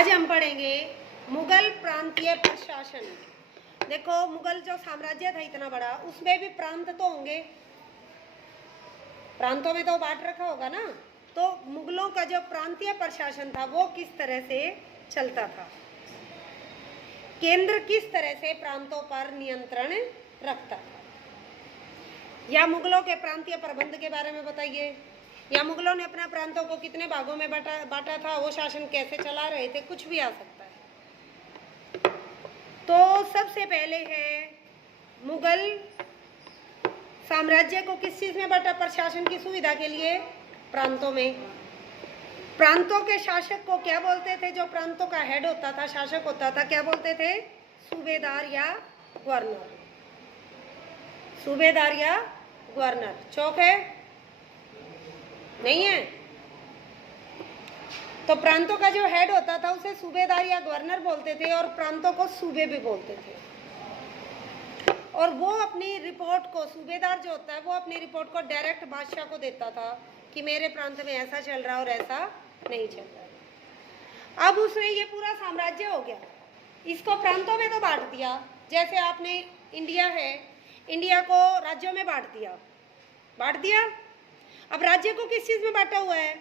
आज हम पढ़ेंगे मुगल प्रांतीय प्रशासन। देखो, मुगल जो साम्राज्य था इतना बड़ा, उसमें भी प्रांत तो होंगे, प्रांतों में तो बांट रखा होगा ना। तो मुगलों का जो प्रांतीय प्रशासन था वो किस तरह से चलता था, केंद्र किस तरह से प्रांतों पर नियंत्रण रखता था, या मुगलों के प्रांतीय प्रबंध के बारे में बताइए, या मुगलों ने अपना प्रांतों को कितने भागों में बांटा था, वो शासन कैसे चला रहे थे, कुछ भी आ सकता है। तो सबसे पहले है मुगल साम्राज्य को किस चीज में बांटा प्रशासन की सुविधा के लिए? प्रांतों में। प्रांतों के शासक को क्या बोलते थे? जो प्रांतों का हेड होता था, शासक होता था, क्या बोलते थे? सूबेदार या गवर्नर। सूबेदार या गवर्नर। चौक है? नहीं है? तो प्रांतों का जो हेड होता था उसे सूबेदार या गवर्नर बोलते थे, और प्रांतों को सूबे भी बोलते थे। और वो अपनी रिपोर्ट को, सूबेदार जो होता है वो अपनी रिपोर्ट को डायरेक्ट बादशाह को देता था कि मेरे प्रांत में ऐसा चल रहा और ऐसा नहीं चल रहा। अब उसने ये पूरा साम्राज्य हो गया, इसको प्रांतों में तो बांट दिया। जैसे आपने इंडिया है, इंडिया को राज्यों में बांट दिया। अब राज्य को किस चीज में बांटा हुआ है?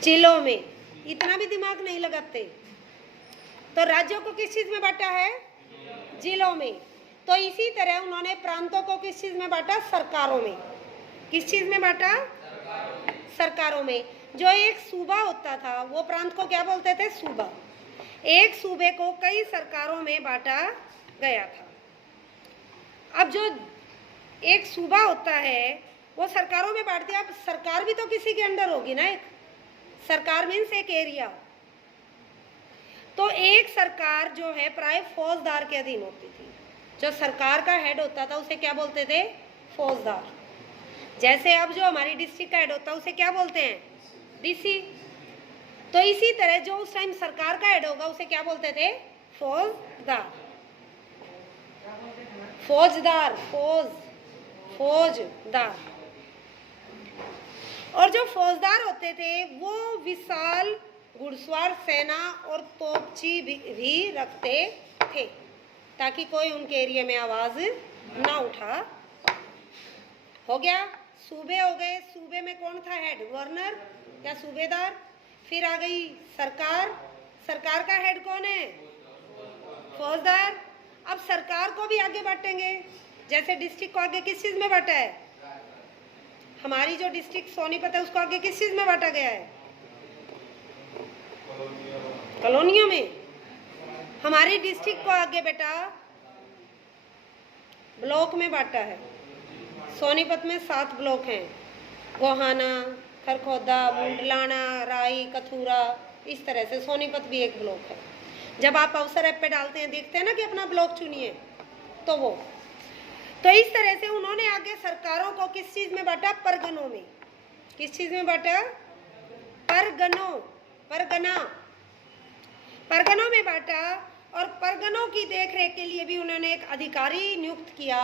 जिलों में। इतना भी दिमाग नहीं लगाते। तो राज्यों को किस चीज में बांटा है? जिलों में। तो इसी तरह उन्होंने प्रांतों को किस चीज में बांटा? सरकारों में। किस चीज में बांटा? सरकारों में। जो एक सूबा होता था वो प्रांत को क्या बोलते थे? सूबा। एक सूबे को कई सरकारों में बांटा गया था। अब जो एक सूबा होता है वो सरकारों में बांट दिया। अब सरकार भी तो किसी के अंडर होगी ना। एक सरकार मीन्स एक एरिया। तो एक सरकार जो है प्राय फौजदार के अधीन होती थी। जो सरकार का हेड होता था उसे क्या बोलते थे? फौजदार। जैसे अब जो हमारी डिस्ट्रिक्ट का हेड होता है उसे क्या बोलते हैं? डीसी। तो इसी तरह जो उस टाइम सरकार का हेड होगा उसे क्या बोलते थे? फौजदार। फौजदार। और जो फौजदार होते थे वो विशाल घुड़सवार सेना और तोपची भी रखते थे ताकि कोई उनके एरिया में आवाज ना उठा। हो गया, सूबे हो गए। सूबे में कौन था हेड? गवर्नर या सूबेदार। फिर आ गई सरकार। सरकार का हेड कौन है? फौजदार। अब सरकार को भी आगे बांटेंगे। जैसे डिस्ट्रिक्ट को आगे किस चीज में बांटा है? हमारी जो डिस्ट्रिक्ट सोनीपत है उसको आगे किस चीज में बांटा गया है? कॉलोनियों में। हमारी डिस्ट्रिक्ट को आगे बेटा ब्लॉक में बांटा है। सोनीपत में 7 ब्लॉक हैं। गोहाना, खरखोदा, मुंडलाना, राई, कथूरा, इस तरह से सोनीपत भी एक ब्लॉक है। जब आप अवसर ऐप पे डालते हैं देखते हैं ना कि अपना ब्लॉक चुनिए, तो वो। तो इस तरह से उन्होंने आगे सरकारों को किस चीज में बांटा? परगनों में। किस चीज में बांटा? परगनों में बांटा। और परगनों की देखरेख के लिए भी उन्होंने एक अधिकारी नियुक्त किया।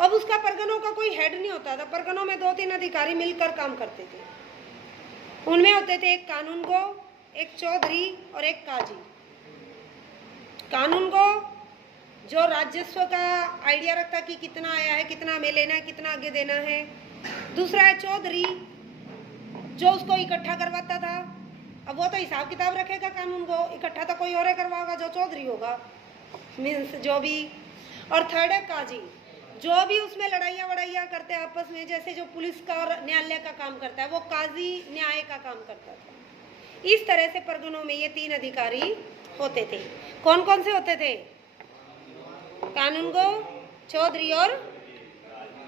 अब उसका परगनों का कोई हेड नहीं होता था। परगनों में 2-3 अधिकारी मिलकर काम करते थे। उनमें होते थे एक कानूनगो, एक चौधरी और एक काजी। कानूनगो जो राजस्व का आइडिया रखता कि कितना आया है, कितना हमें लेना है, कितना आगे देना है। दूसरा है चौधरी जो उसको इकट्ठा करवाता था। अब वो तो हिसाब किताब रखेगा, कानून को इकट्ठा तो कोई और करवाएगा, जो चौधरी होगा मीन्स जो भी। और थर्ड है काजी जो भी उसमें लड़ाइयाँ करते हैं आपस में, जैसे जो पुलिस का और न्यायालय का काम करता है वो काजी न्याय का काम करता था। इस तरह से परगनों में ये 3 अधिकारी होते थे। कौन कौन से होते थे? कानूनगो, चौधरी और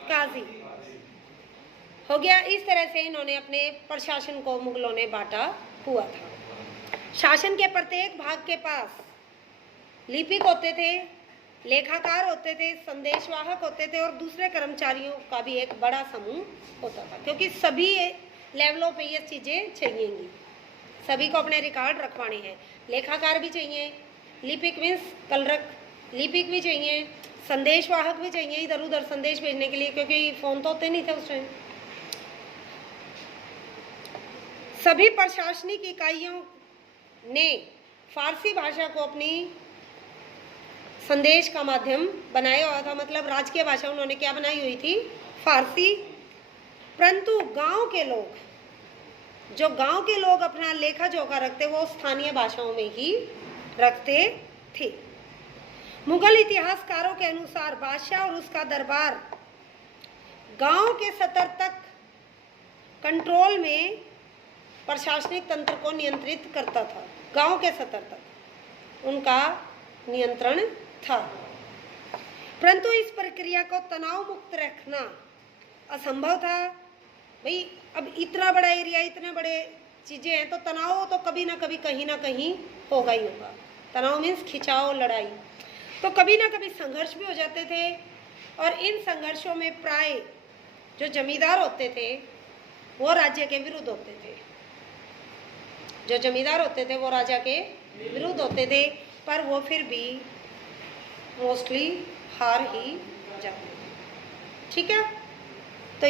काजी। हो गया। इस तरह से इन्होंने अपने प्रशासन को मुगलों ने बांटा हुआ था। शासन के प्रत्येक भाग के पास लिपिक होते थे, लेखाकार होते थे, संदेशवाहक होते थे, और दूसरे कर्मचारियों का भी एक बड़ा समूह होता था, क्योंकि सभी लेवलों पे ये चीजें चाहिएंगी। सभी को अपने रिकॉर्ड रखवाने हैं। लेखाकार भी चाहिए, लिपिक मीन्स कलरक, लिपिक भी चाहिए, संदेशवाहक भी चाहिए इधर उधर संदेश भेजने के लिए, क्योंकि फोन तो होते नहीं थे उस टाइम। सभी प्रशासनिक इकाइयों ने फारसी भाषा को अपनी संदेश का माध्यम बनाया हुआ था, मतलब राजकीय भाषा उन्होंने क्या बनाई हुई थी, फारसी। परंतु गांव के लोग, जो गांव के लोग अपना लेखा जोखा रखते वो स्थानीय भाषाओं में ही रखते थे। मुगल इतिहासकारों के अनुसार बादशाह और उसका दरबार गांव के स्तर तक कंट्रोल में प्रशासनिक तंत्र को नियंत्रित करता था। गांव के स्तर तक उनका नियंत्रण था, परंतु इस प्रक्रिया को तनाव मुक्त रखना असंभव था। भाई अब इतना बड़ा एरिया, इतने बड़े चीजें हैं, तो तनाव तो कभी ना कभी कहीं ना कहीं होगा ही होगा। तनाव मीन्स खिंचाव, लड़ाई, तो कभी ना कभी संघर्ष भी हो जाते थे। और इन संघर्षों में प्राय जो जमींदार होते थे वो राज्य के विरुद्ध होते थे, जो जमींदार होते थे वो राजा के विरुद्ध होते थे, पर वो फिर भी मोस्टली हार ही जाते थे। ठीक है।